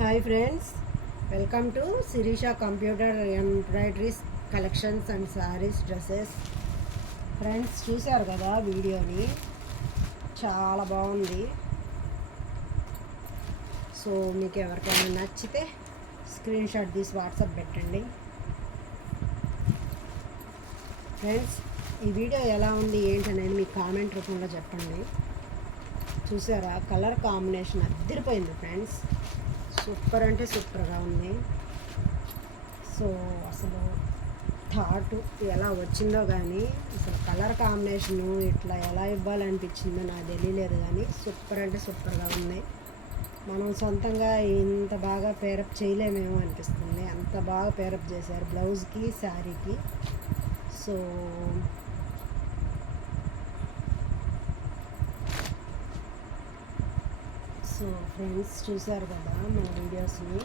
Hi friends. Welcome to Sirisha computer embroideries collections and sarees dresses. Friends చూశారు కదా వీడియోని? చాలా బాగుంది. సో మీకు ఎవరికైనా నచ్చితే స్క్రీన్ షాట్ తీసి వాట్సాప్ పెట్టండి. ఫ్రెండ్స్ ఈ వీడియో ఎలా ఉంది ఏంటనేది మీ కామెంట్ రూపంలో చెప్పండి. చూసారా కలర్ కాంబినేషన్ అద్దరిపోయింది ఫ్రెండ్స్. సూపర్ అంటే సూపర్గా ఉంది. సో అసలు థాట్ ఎలా వచ్చిందో కానీ అసలు కలర్ కాంబినేషను ఇట్లా ఎలా ఇవ్వాలనిపించిందో నాకు తెలియలేదు కానీ సూపర్ అంటే సూపర్గా ఉంది. మనం సొంతంగా ఇంత బాగా పేరప్ చేయలేమేమో అనిపిస్తుంది. అంత బాగా పేరప్ చేశారు బ్లౌజ్కి శారీకి. సో సో ఫ్రెండ్స్ చూశారు కదా మన వీడియోస్ని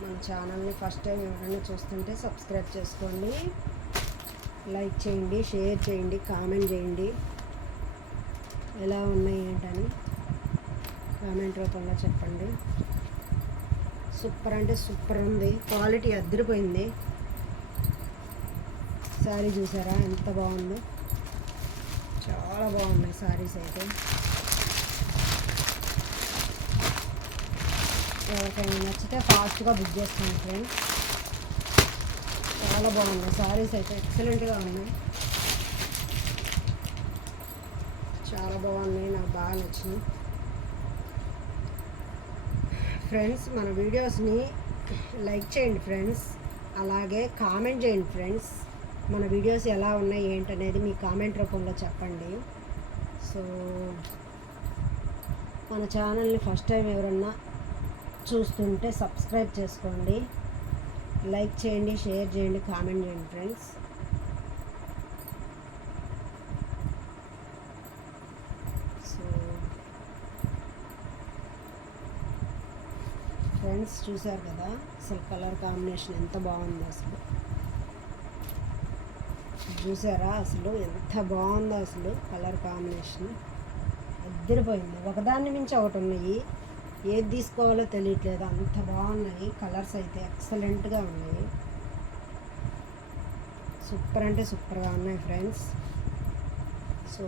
మన ఛానల్ని ఫస్ట్ టైం ఎవరైనా చూస్తుంటే సబ్స్క్రైబ్ చేసుకోండి. లైక్ చేయండి షేర్ చేయండి కామెంట్ చేయండి. ఎలా ఉన్నాయి ఏంటని కామెంట్ రూపంలో చెప్పండి. సూపర్ అంటే సూపర్ ఉంది. క్వాలిటీ అద్దరిపోయింది. శారీ చూసారా? ఎంత బాగుందో. చాలా బాగున్నాయి శారీస్ అయితే. ఎవరికైనా నచ్చితే ఫాస్ట్గా బుక్ చేసుకోండి ఫ్రెండ్స్. చాలా బాగున్నాయి సారీస్ అయితే ఎక్సలెంట్గా ఉన్నాయి. చాలా బాగున్నాయి. నాకు బాగా నచ్చినాయి. ఫ్రెండ్స్ మన వీడియోస్ని లైక్ చేయండి ఫ్రెండ్స్. అలాగే కామెంట్ చేయండి ఫ్రెండ్స్. మన వీడియోస్ ఎలా ఉన్నాయి ఏంటనేది మీ కామెంట్ రూపంలో చెప్పండి. సో మన ఛానల్ని ఫస్ట్ టైం ఎవరన్నా చూస్తుంటే సబ్స్క్రైబ్ చేసుకోండి. లైక్ చేయండి షేర్ చేయండి కామెంట్ చేయండి ఫ్రెండ్స్. సో ఫ్రెండ్స్ చూసారు కదా అసలు కలర్ కాంబినేషన్ ఎంత బాగుందో అసలు. చూసారా అసలు ఎంత బాగుందో అసలు కలర్ కాంబినేషన్. అద్దరిపోయింది ఒకదాన్ని మించి ఒకటి ఉన్నాయి. ఏది తీసుకోవాలో తెలియట్లేదు. అంత బాగున్నాయి. కలర్స్ అయితే ఎక్సలెంట్గా ఉన్నాయి. సూపర్ అంటే సూపర్గా ఉన్నాయి ఫ్రెండ్స్ సో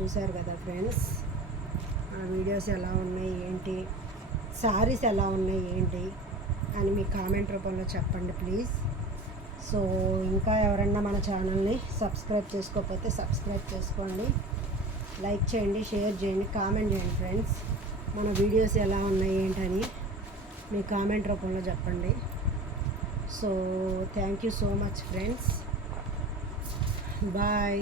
చూశారు కదా ఫ్రెండ్స్ ఆ వీడియోస్ ఎలా ఉన్నాయి? ఏంటి? శారీస్ ఎలా ఉన్నాయి? ఏంటి? అని మీ కామెంట్ రూపంలో చెప్పండి ప్లీజ్ సో ఇంకా ఎవరన్నా మన ఛానల్ని సబ్స్క్రైబ్ చేసుకోకపోతే సబ్స్క్రైబ్ చేసుకోండి. లైక్ చేయండి షేర్ చేయండి కామెంట్ చేయండి ఫ్రెండ్స్ మన వీడియోస్ ఎలా ఉన్నాయి ఏంటని మీ కామెంట్ రూపంలో చెప్పండి. So thank you so much friends bye